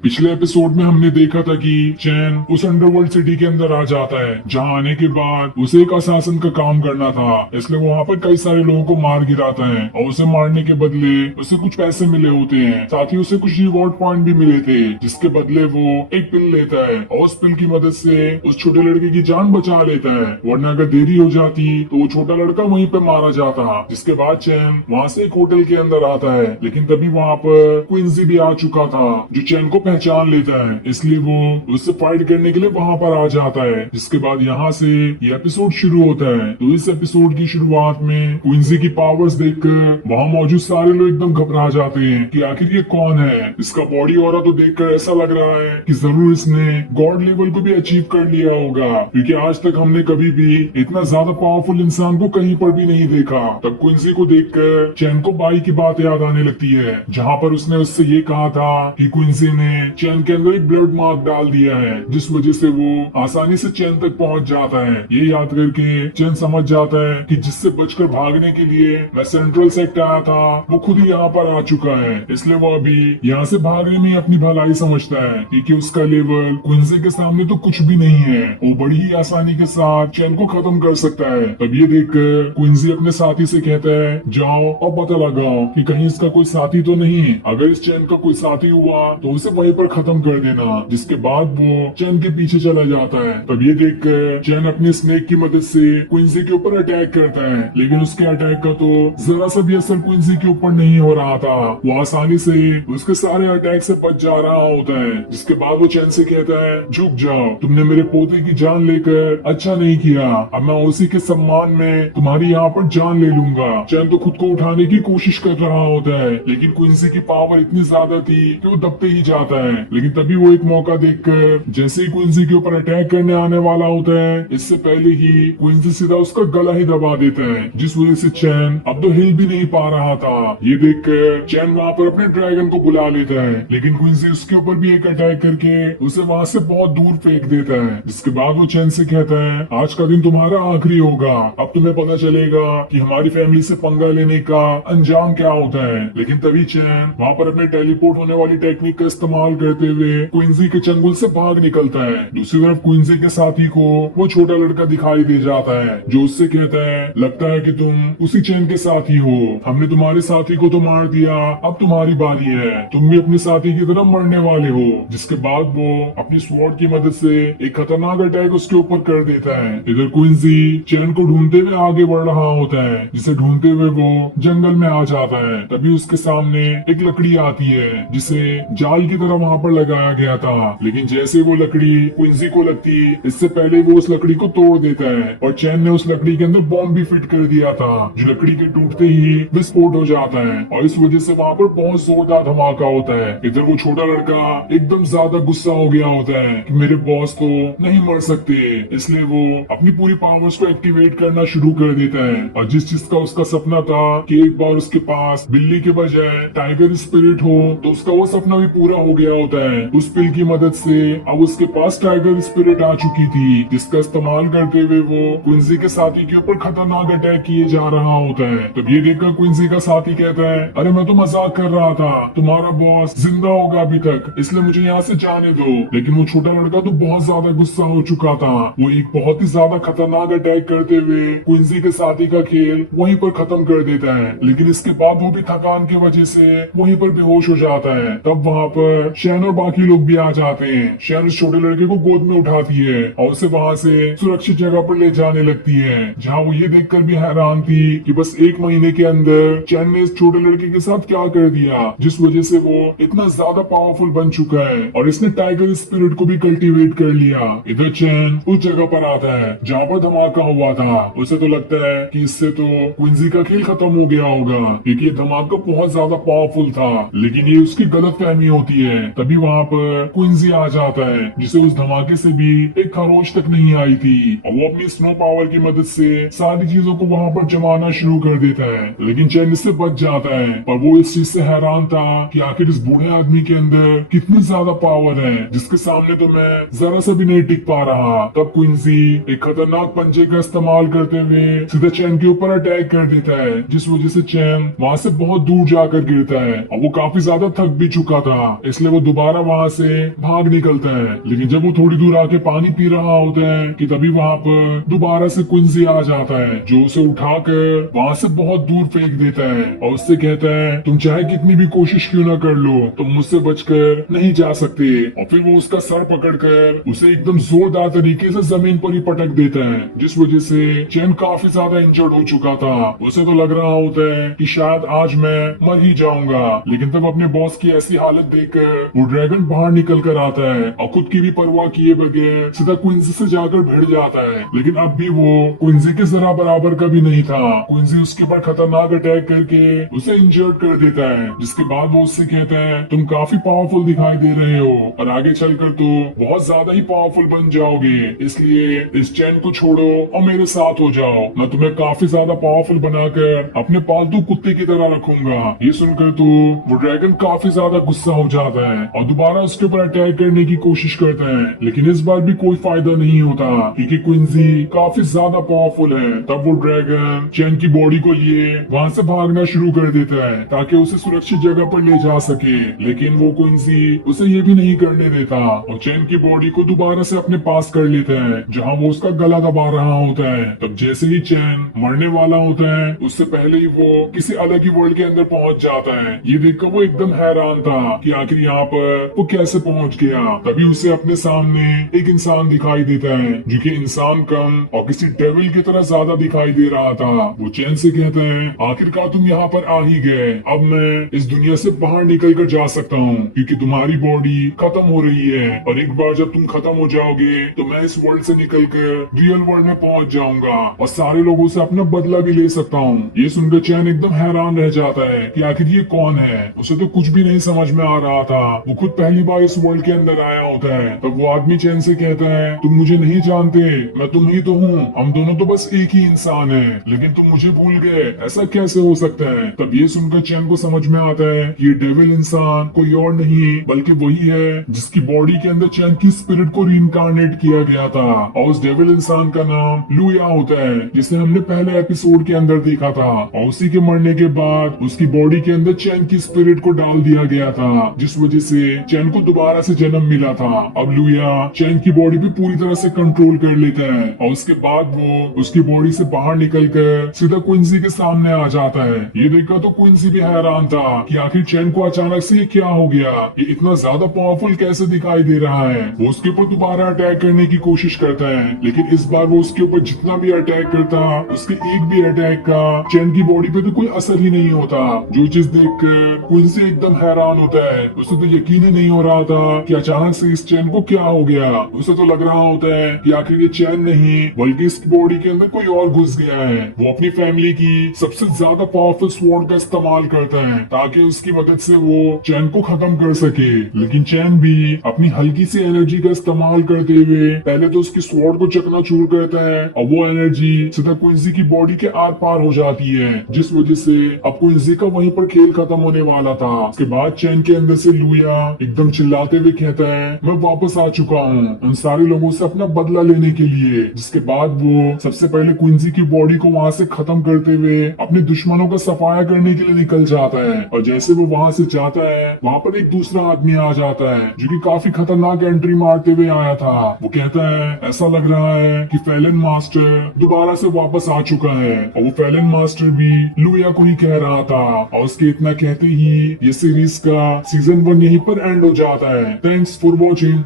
पिछले एपिसोड में हमने देखा था कि चैन उस अंडरवर्ल्ड सिटी के अंदर आ जाता है, जहां आने के बाद उसे एक असासन का काम करना था। इसलिए वो वहां पर कई सारे लोगों को मार गिराता है और उसे मारने के बदले उसे कुछ पैसे मिले होते हैं। साथ ही उसे कुछ रिवॉर्ड पॉइंट भी मिले थे, जिसके बदले वो एक पिल लेता है और उस पिल की मदद से उस छोटे लड़के की जान बचा लेता है। वरना अगर देरी हो जाती तो वो छोटा लड़का वहीं पे मारा जाता। जिसके बाद चैन वहां से एक होटल के अंदर आता है, लेकिन तभी वहां पर क्विंसी भी आ चुका था, जो चैन को पहचान लेता है। इसलिए वो उससे फाइट करने के लिए वहां पर आ जाता है। जिसके बाद यहाँ से ये एपिसोड शुरू होता है। तो इस एपिसोड की शुरुआत में क्विंसी की पावर्स देखकर वहां मौजूद सारे लोग एकदम घबरा जाते हैं कि आखिर ये कौन है। इसका बॉडी ऑरा तो देखकर ऐसा लग रहा है कि जरूर इसने गॉड लेवल को भी अचीव कर लिया होगा, क्योंकि आज तक हमने कभी भी इतना ज्यादा पावरफुल इंसान को कहीं पर भी नहीं देखा। तब क्विंसी को देखकर चैन को बाई की बात याद आने लगती है, जहाँ पर उसने उससे ये कहा था कि क्विंसी ने चैन के अंदर एक ब्लड मार्क डाल दिया है, जिस वजह से वो आसानी से चैन तक पहुंच जाता है। ये याद करके चैन समझ जाता है कि जिससे बचकर भागने के लिए मैं सेंट्रल सेक्टर आया था, वो खुद ही यहाँ पर आ चुका है। इसलिए वो अभी यहाँ से भागने में अपनी भलाई समझता है, क्योंकि उसका लेवल क्विंसी के सामने तो कुछ भी नहीं है। वो बड़ी ही आसानी के साथ चैन को खत्म कर सकता है। तब ये देखकर क्विंसी अपने साथी से कहता है, जाओ और पता लगाओ कि कहीं इसका कोई साथी तो नहीं। अगर इस चैन का कोई साथी हुआ तो उसे वहीं पर खत्म कर देना। जिसके बाद वो चैन के पीछे चला जाता है। तब ये देखकर चैन अपनी स्नेक की मदद से क्विंसी के ऊपर अटैक करता है, लेकिन उसके अटैक का तो जरा सा भी असर क्विंसी के ऊपर नहीं हो रहा था। वो आसानी से उसके सारे अटैक से बच जा रहा होता है। जिसके बाद वो चैन से कहता है, झुक जाओ, तुमने मेरे पोते की जान लेकर अच्छा नहीं किया। अब मैं उसी के सम्मान में तुम्हारी यहाँ पर जान ले लूंगा। चैन तो खुद को उठाने की कोशिश कर रहा होता है, लेकिन क्विंसी की पावर इतनी ज्यादा थी कि वो दबते ही जाता है। लेकिन तभी वो एक मौका देखकर जैसे ही क्विंसी के ऊपर अटैक करने आने वाला होता है, इससे पहले ही क्विंसी सीधा उसका गला ही दबा देता है, जिस वजह से चैन अब तो हिल भी नहीं पा रहा था। ये देखकर चैन वहाँ पर अपने ड्रैगन को बुला लेता है, लेकिन क्विंसी उसके ऊपर भी एक अटैक करके उसे वहाँ से बहुत दूर फेंक देता है। जिसके बाद वो चैन से कहता है, आज का दिन तुम्हारा आखिरी होगा। अब तुम्हें पता चलेगा कि हमारी फैमिली से पंगा लेने का अंजाम क्या होता है। लेकिन तभी चैन वहाँ पर अपने टेलीपोर्ट होने वाली टेक्निक का इस्तेमाल करते हुए क्विंसी के चंगुल से भाग निकलता है। दूसरी तरफ क्विंसी के साथी को वो छोटा लड़का दिखाई दे जाता है, जो उससे कहता है, लगता है कि तुम उसी चैन के साथी हो। हमने तुम्हारे साथी को तो मार दिया, अब तुम्हारी बारी है। तुम भी अपने साथी की तरह मरने वाले हो। जिसके बाद वो अपनी स्वॉर्ड की मदद से एक खतरनाक अटैक उसके ऊपर कर देता है। इधर क्विंसी चैन को ढूंढते हुए आगे बढ़ रहा होता है, जिसे ढूंढते हुए वो जंगल में आ जाता है। तभी उसके सामने एक लकड़ी आती है, जिसे जाल की तरह वहाँ पर लगाया गया था। लेकिन जैसे वो लकड़ी क्विंसी को लगती, इससे पहले वो उस लकड़ी को तोड़ देता है और चैन ने उस लकड़ी के अंदर बॉम्ब भी फिट कर दिया था, जो लकड़ी के टूटते ही विस्फोट हो जाता है और इस वजह से वहाँ पर बहुत जोरदार धमाका होता है। इधर वो छोटा लड़का एकदम ज्यादा गुस्सा हो गया होता है कि मेरे बॉस तो नहीं मर सकते। इसलिए वो अपनी पूरी पावर्स को एक्टिवेट करना शुरू कर देता है। और जिस चीज का उसका सपना था कि एक बार उसके पास बिल्ली के बजाय टाइगर स्पिरिट हो, तो उसका वो सपना भी पूरा हो गया होता है। उस पिल की मदद से अब उसके पास टाइगर स्पिरिट आ चुकी थी, जिसका इस्तेमाल करते हुए वो क्विंसी के साथी के ऊपर खतरनाक अटैक किए जा रहा होता है। तब ये देखकर क्विंसी का साथी कहता है, अरे मैं तो मजाक कर रहा था, तुम्हारा बॉस जिंदा होगा अभी तक, इसलिए मुझे यहाँ से जाने दो। लेकिन वो छोटा लड़का तो बहुत ज्यादा गुस्सा हो चुका था। वो एक बहुत ही ज्यादा खतरनाक अटैक करते हुए क्विंसी के साथी का खेल वहीं पर खत्म कर देता है। लेकिन इसके बाद वो भी थकान की वजह से वहीं पर बेहोश हो जाता है। तब वहाँ पर शैन और बाकी लोग भी आ जाते हैं। शैन उस छोटे लड़के को गोद में उठाती है और उसे वहाँ से सुरक्षित जगह पर ले जाने लगती है, जहाँ वो ये देखकर भी हैरान थी कि बस एक महीने के अंदर चैन ने इस छोटे लड़के के साथ क्या कर दिया, जिस वजह से वो इतना ज्यादा पावरफुल बन चुका है और इसने टाइगर स्पिरिट को भी कल्टीवेट कर लिया। इधर चैन उस जगह पर आता है जहाँ पर धमाका हुआ था। उसे तो लगता है कि इससे तो क्विंसी का खेल खत्म हो गया होगा, क्योंकि ये धमाका बहुत ज्यादा पावरफुल था। लेकिन ये उसकी गलत फहमी होती है। तभी वहाँ पर क्विंसी आ जाता है, जिसे उस धमाके से भी एक खरोच तक नहीं आई थी, और वो अपनी स्नो पावर की मदद से सारी चीजों को वहाँ पर जमाना शुरू कर देता है। लेकिन चैन इससे बच जाता है, पर वो इस चीज से हैरान था कि आखिर इस बूढ़े आदमी के अंदर कितनी ज्यादा पावर है, जिसके सामने तो मैं जरा सा भी नहीं टिक पा रहा। तब क्विंसी एक खतरनाक पंजे का इस्तेमाल करते हुए सीधा चैन के ऊपर अटैक कर देता है, जिस वजह से चैन वहाँ से बहुत दूर जाकर गिरता है और वो काफी ज्यादा थक भी चुका था। इसलिए इसलिए वो दोबारा वहाँ से भाग निकलता है। लेकिन जब वो थोड़ी दूर आके पानी पी रहा होता है कि तभी वहाँ पर दोबारा से क्विंसी आ जाता है, जो उसे उठाकर वहाँ से बहुत दूर फेंक देता है और उससे कहता है तुम चाहे कितनी भी कोशिश क्यों ना कर लो, तुम मुझसे बचकर नहीं जा सकते। और फिर वो उसका सर पकड़कर उसे एकदम जोरदार तरीके से जमीन पर ही पटक देता है, जिस वजह से चैन काफी ज्यादा इंजर्ड हो चुका था। उसे तो लग रहा होता है कि शायद आज मैं मर ही जाऊंगा। लेकिन तब अपने बॉस की ऐसी हालत देखकर वो ड्रैगन बाहर निकल कर आता है और खुद की भी परवाह किए बगैर सीधा क्विंसी से जाकर भिड़ जाता है। लेकिन अब भी वो क्विंसी के जरा बराबर का भी नहीं था। क्विंसी उसके ऊपर खतरनाक अटैक करके उसे इंजर्ड कर देता है, जिसके बाद वो उससे कहता है तुम काफी पावरफुल दिखाई दे रहे हो और आगे चलकर तो बहुत ज्यादा ही पावरफुल बन जाओगे, इसलिए इस चैन को छोड़ो और मेरे साथ हो जाओ। मैं तुम्हें काफी ज्यादा पावरफुल बनाकर अपने पालतू कुत्ते की तरह रखूंगा। ये सुनकर तो वो ड्रैगन काफी ज्यादा गुस्सा हो जाता है और दोबारा उसके ऊपर अटैक करने की कोशिश करता है। लेकिन इस बार भी कोई फायदा नहीं होता क्योंकि क्विंसी काफी ज्यादा पावरफुल है। तब वो ड्रैगन चैन की बॉडी को लिए वहाँ से भागना शुरू कर देता है ताकि उसे सुरक्षित जगह पर ले जा सके। लेकिन वो क्विंसी उसे ये भी नहीं करने देता और चैन की बॉडी को दोबारा से अपने पास कर लेता है, जहाँ वो उसका गला दबा रहा होता है। तब जैसे ही चैन मरने वाला होता है उससे पहले ही वो किसी अलग ही वर्ल्ड के अंदर पहुंच जाता है। ये देखकर वो एकदम हैरान था कि आखिर यहाँ पर वो कैसे पहुंच गया। तभी उसे अपने सामने एक इंसान दिखाई देता है जो कि इंसान कम और किसी डेविल की तरह ज्यादा दिखाई दे रहा था। वो चैन से कहता है आखिरकार तुम यहाँ पर आ ही गए, अब मैं इस दुनिया से बाहर निकल कर जा सकता हूँ क्योंकि तुम्हारी बॉडी खत्म हो रही है और एक बार जब तुम खत्म हो जाओगे तो मैं इस वर्ल्ड से निकल कर रियल वर्ल्ड में पहुंच जाऊंगा और सारे लोगों से अपना बदला भी ले सकता हूँ। ये सुनकर चैन एकदम हैरान रह जाता है कि आखिर ये कौन है। उसे तो कुछ भी नहीं समझ में आ रहा था, वो खुद पहली बार इस वर्ल्ड के अंदर आया होता है। तब वो आदमी चैन से कहता है तुम मुझे नहीं जानते, मैं तुम ही तो हूँ, हम दोनों तो बस एक ही इंसान है, लेकिन तुम मुझे भूल गए, ऐसा कैसे हो सकता है। तब ये सुनकर चैन को समझ में आता है ये डेविल इंसान कोई और नहीं बल्कि वही है जिसकी बॉडी के अंदर चैन की स्पिरिट को रीइंकार्नेट किया गया था और उस डेविल इंसान का नाम लुया होता है, जिसे हमने पहले एपिसोड के अंदर देखा था। और उसी के मरने के बाद उसकी बॉडी के अंदर चैन की स्पिरिट को डाल दिया गया था, जिस वजह से चैन को दोबारा से जन्म मिला था। अब लुया चैन की बॉडी पे पूरी तरह से कंट्रोल कर लेता है और उसके बाद वो उसकी बॉडी से बाहर निकलकर सीधा क्विंसी के सामने आ जाता है। ये देखकर तो क्विंसी भी हैरान था कि आखिर चैन को अचानक से ये क्या हो गया, ये इतना ज्यादा पावरफुल कैसे दिखाई दे रहा है। वो उसके ऊपर दोबारा अटैक करने की कोशिश करता है, लेकिन इस बार वो उसके ऊपर जितना भी अटैक करता उसके एक भी अटैक का चैन की बॉडी पे तो कोई असर ही नहीं होता। जो चीज देखकर क्विंसी एकदम हैरान होता है, उसे तो यकीन ही नहीं हो रहा था कि अचानक से इस चैन को क्या हो गया। उसे तो लग रहा होता है कि आखिर ये चैन नहीं बल्कि इसकी बॉडी के अंदर कोई और घुस गया है। वो अपनी फैमिली की सबसे ज्यादा पावरफुल स्वॉर्ड का इस्तेमाल करता है ताकि उसकी मदद से वो चैन को खत्म कर सके। लेकिन चैन भी अपनी हल्की सी एनर्जी का इस्तेमाल करते हुए पहले तो उसकी स्वॉर्ड को चकनाचूर करता है और वो एनर्जी सीधा क्विंसी की बॉडी के आर पार हो जाती है, जिस वजह से अब क्विंसी का वहीं पर खेल खत्म होने वाला था। उसके बाद चैन के अंदर से लुया एकदम चिल्लाते हुए कहता है मैं वापस आ चुका हूँ उन सारे लोगों से अपना बदला लेने के लिए। जिसके बाद वो सबसे पहले क्विंसी की बॉडी को वहाँ से खत्म करते हुए अपने दुश्मनों का सफाया करने के लिए निकल जाता है। और जैसे वो वहाँ से जाता है वहाँ पर एक दूसरा आदमी आ जाता है जो कि काफी खतरनाक एंट्री मारते हुए आया था। वो कहता है ऐसा लग रहा है कि फैलन मास्टर दोबारा से वापस आ चुका है। और वो फैलन मास्टर भी लुया को ही कह रहा था और उसके इतना कहते ही ये सीरीज का सीजन 1 यहीं पर एंड हो जाता है। Thanks for watching.